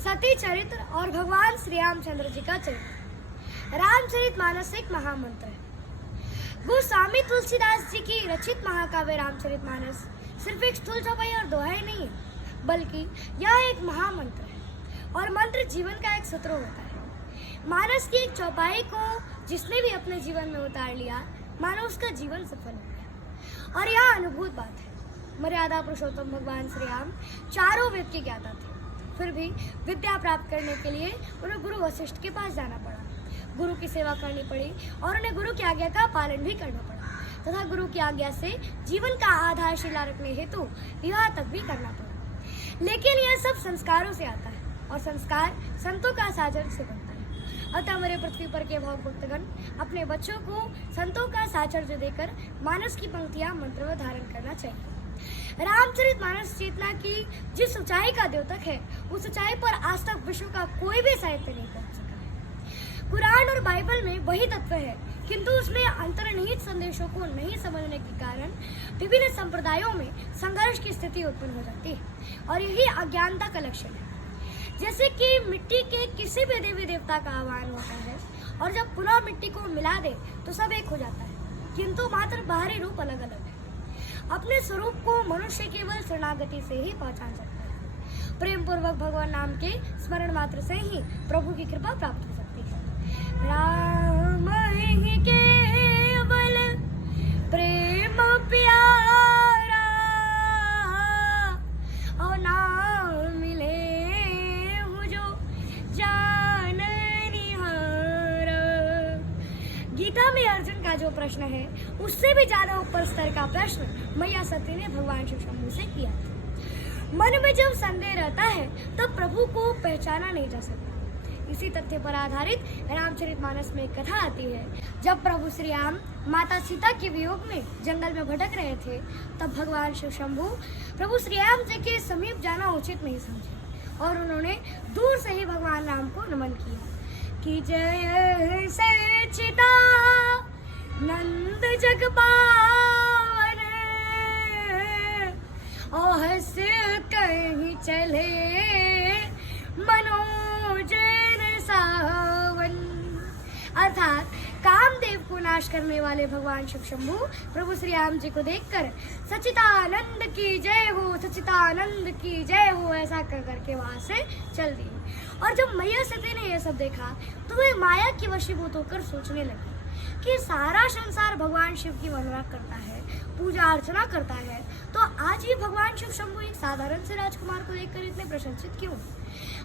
सती चरित्र और भगवान श्री रामचंद्र जी का चरित्र। रामचरितमानस एक महामंत्र है। गोस्वामी तुलसीदास जी की रचित महाकाव्य रामचरितमानस सिर्फ एक स्थूल चौपाई और दोहाई नहीं है, बल्कि यह एक महामंत्र है और मंत्र जीवन का एक सूत्र होता है। मानस की एक चौपाई को जिसने भी अपने जीवन में उतार लिया, मानो उसका जीवन सफल हो गया। और यह अनुभूत बात है। मर्यादा पुरुषोत्तम भगवान श्री राम चारों वेद के ज्ञाता थे, फिर भी विद्या प्राप्त करने के लिए उन्हें गुरु वशिष्ठ के पास जाना पड़ा, गुरु की सेवा करनी पड़ी और उन्हें गुरु की आज्ञा का पालन भी करना पड़ा तथा गुरु की आज्ञा से जीवन का आधारशिला रखने हेतु विवाह तक भी करना पड़ा। लेकिन यह सब संस्कारों से आता है और संस्कार संतों का साझर से बनता है। अतः मेरे पृथ्वी पर के भाव भक्तगण अपने बच्चों को संतों का साचर्य देकर मानस की पंक्तियां मंत्र धारण करना चाहिए। रामचरितमानस चेतना की जिस ऊंचाई का द्योतक है, उस ऊंचाई पर आज तक विश्व का कोई भी साहित्य नहीं पहुंच सका है। कुरान और बाइबल में वही तत्व है, किंतु उसमें अंतर्निहित संदेशों को नहीं समझने के कारण विभिन्न संप्रदायों में संघर्ष की स्थिति उत्पन्न हो जाती है और यही अज्ञानता का लक्षण है। जैसे कि मिट्टी के किसी भी देवी देवता का आह्वान होता है और जब पुनः मिट्टी को मिला दे तो सब एक हो जाता है, किंतु मात्र बाहरी रूप अलग अलग है। अपने स्वरूप को मनुष्य केवल शरणागति से ही पहचान सकता है। प्रेम पूर्वक भगवान नाम के स्मरण मात्र से ही प्रभु की कृपा प्राप्त हो सकती है। राम ही केवल प्रेम प्यारा, और नाम मिले हूँ जो जान निहारा। गीता में अर्जुन का जो प्रश्न है, उससे भी ज्यादा ऊपर स्तर का प्रश्न मैया सती ने भगवान शिव शंभू से किया था। मन में जब संदेह रहता है तब प्रभु को पहचाना नहीं जा सकता। इसी तथ्य पर आधारित रामचरितमानस में एक कथा आती है। जब प्रभु श्री राम माता सीता के वियोग में जंगल में भटक रहे थे, तब भगवान शिव शंभू प्रभु श्री राम जी के समीप जाना उचित नहीं समझे और उन्होंने दूर से ही भगवान राम को नमन किया कि जय सचिता नंद जग पावन, हंस कहीं चले मनोजन सावन। अर्थात कामदेव को नाश करने वाले भगवान शिव शंभू प्रभु श्री राम जी को देखकर सच्चिदानंद की जय हो, सच्चिदानंद की जय हो ऐसा कर करके वहां से चल दिए। और जब मैया सती ने यह सब देखा तो वे माया की वशीभूत होकर सोचने लगी कि सारा संसार भगवान शिव की वंदना करता है, पूजा अर्चना करता है, तो आज ही भगवान शिव शंभू एक साधारण से राजकुमार को देखकर इतने प्रशंसित क्यों?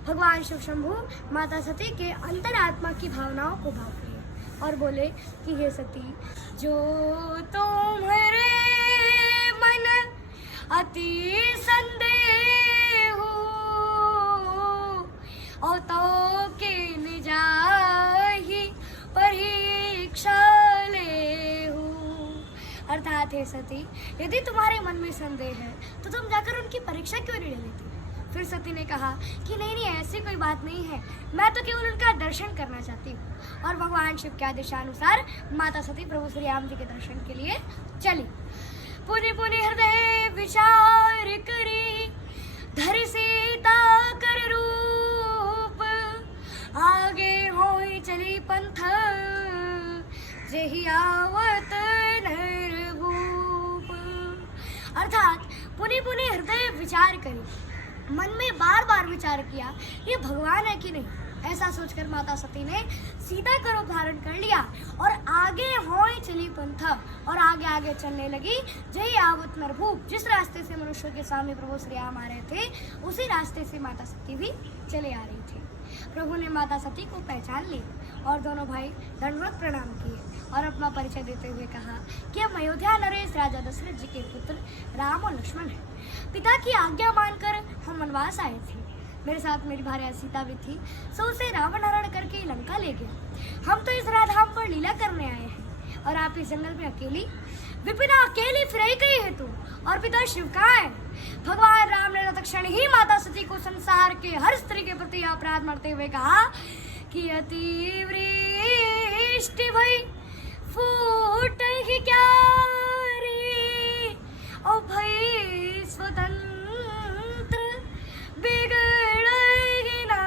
भगवान शिव शंभू माता सती के अंतरात्मा की भावनाओं को भाव लिए और बोले कि हे सती, जो तुम्हारे मन अति संदेह हो तो के निजाही परीक्षा ले हूँ। अर्थात हे सती, यदि तुम्हारे मन में संदेह है तो तुम जाकर उनकी परीक्षा क्यों नहीं ले लेती? फिर सती ने कहा कि नहीं नहीं, ऐसी कोई बात नहीं है, मैं तो केवल उनका दर्शन करना चाहती हूँ। और भगवान शिव के आदेशानुसार माता सती प्रभु श्री राम जी के दर्शन के लिए चली। पुनि पुनि हृदय विचार करी, धरि सीता कर रूप, आगे होई चली पंथ, जेहि आवत नरभूप। अर्थात पुनि पुनि हृदय विचार करी, मन में बार बार विचार किया ये भगवान है कि नहीं। ऐसा सोचकर माता सती ने सीता का रूप धारण कर लिया और आगे होई चली पंथ, और आगे आगे चलने लगी। जय आवत नरभूप, जिस रास्ते से मनुष्य के सामने प्रभु श्री राम आ रहे थे, उसी रास्ते से माता सती भी चले आ रही थी। प्रभु ने माता सती को पहचान ली और दोनों भाई दंडवत प्रणाम किए और अपना परिचय देते हुए कहा कि हम अयोध्या नरेश राजा दशरथ जी के पुत्र राम और लक्ष्मण हैं। पिता की आज्ञा मानकर हम वनवास आए थे। मेरे साथ मेरी भार्या सीता भी थी, सो उसे रावण हरण करके लंका ले गए। हम तो इस राधाम पर लीला करने आए हैं और आप इस जंगल में अकेली, विपिना अकेली फिर गई है तू, और पिता शिव कहाँ है? भगवान राम ने तत्क्षण ही माता सती को संसार के हर स्त्री के प्रति अपराध मानते हुए कहा कि अतिवृष्टि भई फूट ही क्यारी, ओ भई स्वतंत्र बिगड़ ही ना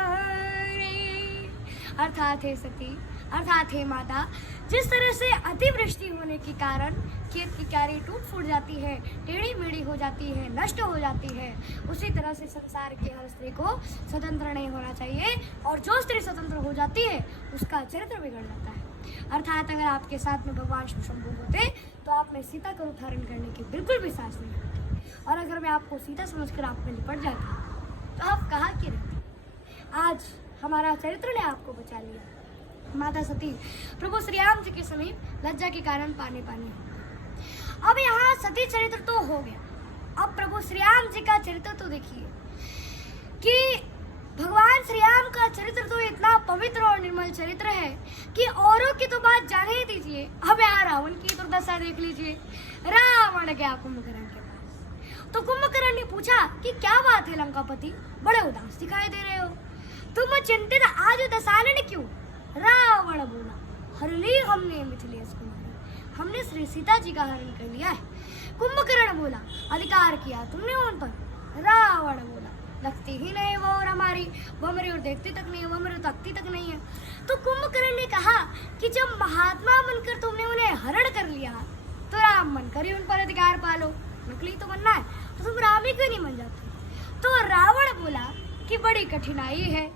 अर्थात हे सती, अर्थात हे माता, जिस तरह से अतिवृष्टि होने के कारण खेत की क्यारी टूट फूट जाती है, टेढ़ी मेढ़ी हो जाती है, नष्ट हो जाती है, उसी तरह से संसार की हर स्त्री को स्वतंत्र नहीं होना चाहिए, और जो स्त्री स्वतंत्र हो जाती है उसका चरित्र बिगड़ जाता है। अर्थात अगर आपके साथ में भगवान शिव शंभू होते तो आप में सीता का रूप धारण करने की बिल्कुल भी साहस नहीं होती, और अगर मैं आपको सीता समझकर आप में लिपट जाती तो आप कहाँ की रहती। आज हमारा चरित्र ने आपको बचा लिया। माता सती प्रभु श्री राम जी के समीप लज्जा के कारण पानी पानी हो। अब यहाँ सती चरित्र तो हो गया, अब प्रभु श्री राम जी का चरित्र तो देखिए कि भगवान श्री राम का चरित्र तो इतना पवित्र और निर्मल चरित्र है कि औरों की तो बात जाने ही दीजिए। अब यहाँ रावण की दुर्दशा देख लीजिए। रावण गया कुंभकर्ण के पास, तो कुंभकर्ण ने पूछा कि क्या बात है लंकापति, बड़े उदास दिखाई दे रहे हो, तुम चिंतित आज दशानन क्यों। रावण बोला, हर ली हमने मिथिलेश कुमारी, हमने श्री सीता जी का हरण कर लिया है। कुंभकर्ण बोला, अधिकार किया तुमने उन पर। रावण बोला, लगती ही नहीं वो और हमारी, वो मेरी और देखती तक नहीं है, वो मेरी तकती तक नहीं है। तो कुंभकर्ण ने कहा कि जब महात्मा बनकर तुमने उन्हें हरण कर लिया तो राम बनकर ही उन पर अधिकार पालो, नकली तो बनना है तो तुम राम ही क्यों नहीं बन जाते। तो रावण बोला कि बड़ी कठिनाई है,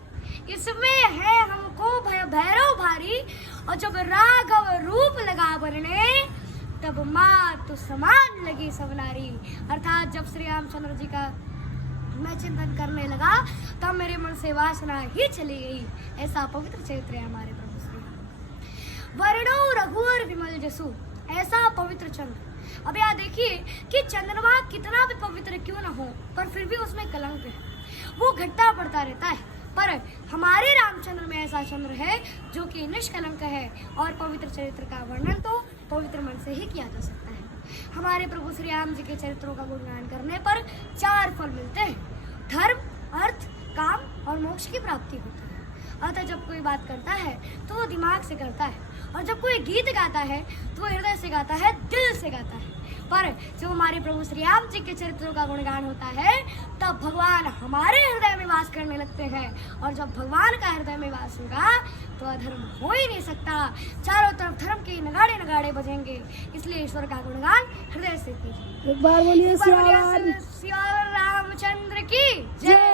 इसमें है हमको भैरव भारी, और जब राघव रूप लगा बनने तब मातु समान लगी सब नारी। अर्थात जब श्री रामचंद्र जी का मैं चिंतन करने लगा तब मेरे मन से वासना ही चली गई। ऐसा पवित्र चरित्र है हमारे प्रभु श्री राम। वर्णो रघुवर विमल जसु, ऐसा पवित्र चंद्र। अब यहाँ देखिए कि चंद्रमा कितना भी पवित्र क्यों न हो पर फिर भी उसमें कलंक है, वो घटता बढ़ता रहता है। पर हमारे रामचंद्र में ऐसा चंद्र है जो कि निष्कलंक है, और पवित्र चरित्र का वर्णन तो पवित्र मन से ही किया जा सकता है। हमारे प्रभु श्री राम जी के चरित्रों का गुणगान करने पर 4 फल मिलते हैं, धर्म, अर्थ, काम और मोक्ष की प्राप्ति होती है। अतः जब कोई बात करता है तो वो दिमाग से करता है, और जब कोई गीत गाता है तो वो हृदय से गाता है, दिल से गाता है। पर जब हमारे प्रभु श्री राम जी के चरित्रों का गुणगान होता है तब भगवान हमारे हृदय में वास करने लगते हैं, और जब भगवान का हृदय में वास होगा तो अधर्म हो ही नहीं सकता। चारों तरफ धर्म के नगाड़े नगाड़े बजेंगे, इसलिए ईश्वर का गुणगान हृदय से कीजिए। एक बार बोलिए सियावर रामचंद्र की जय।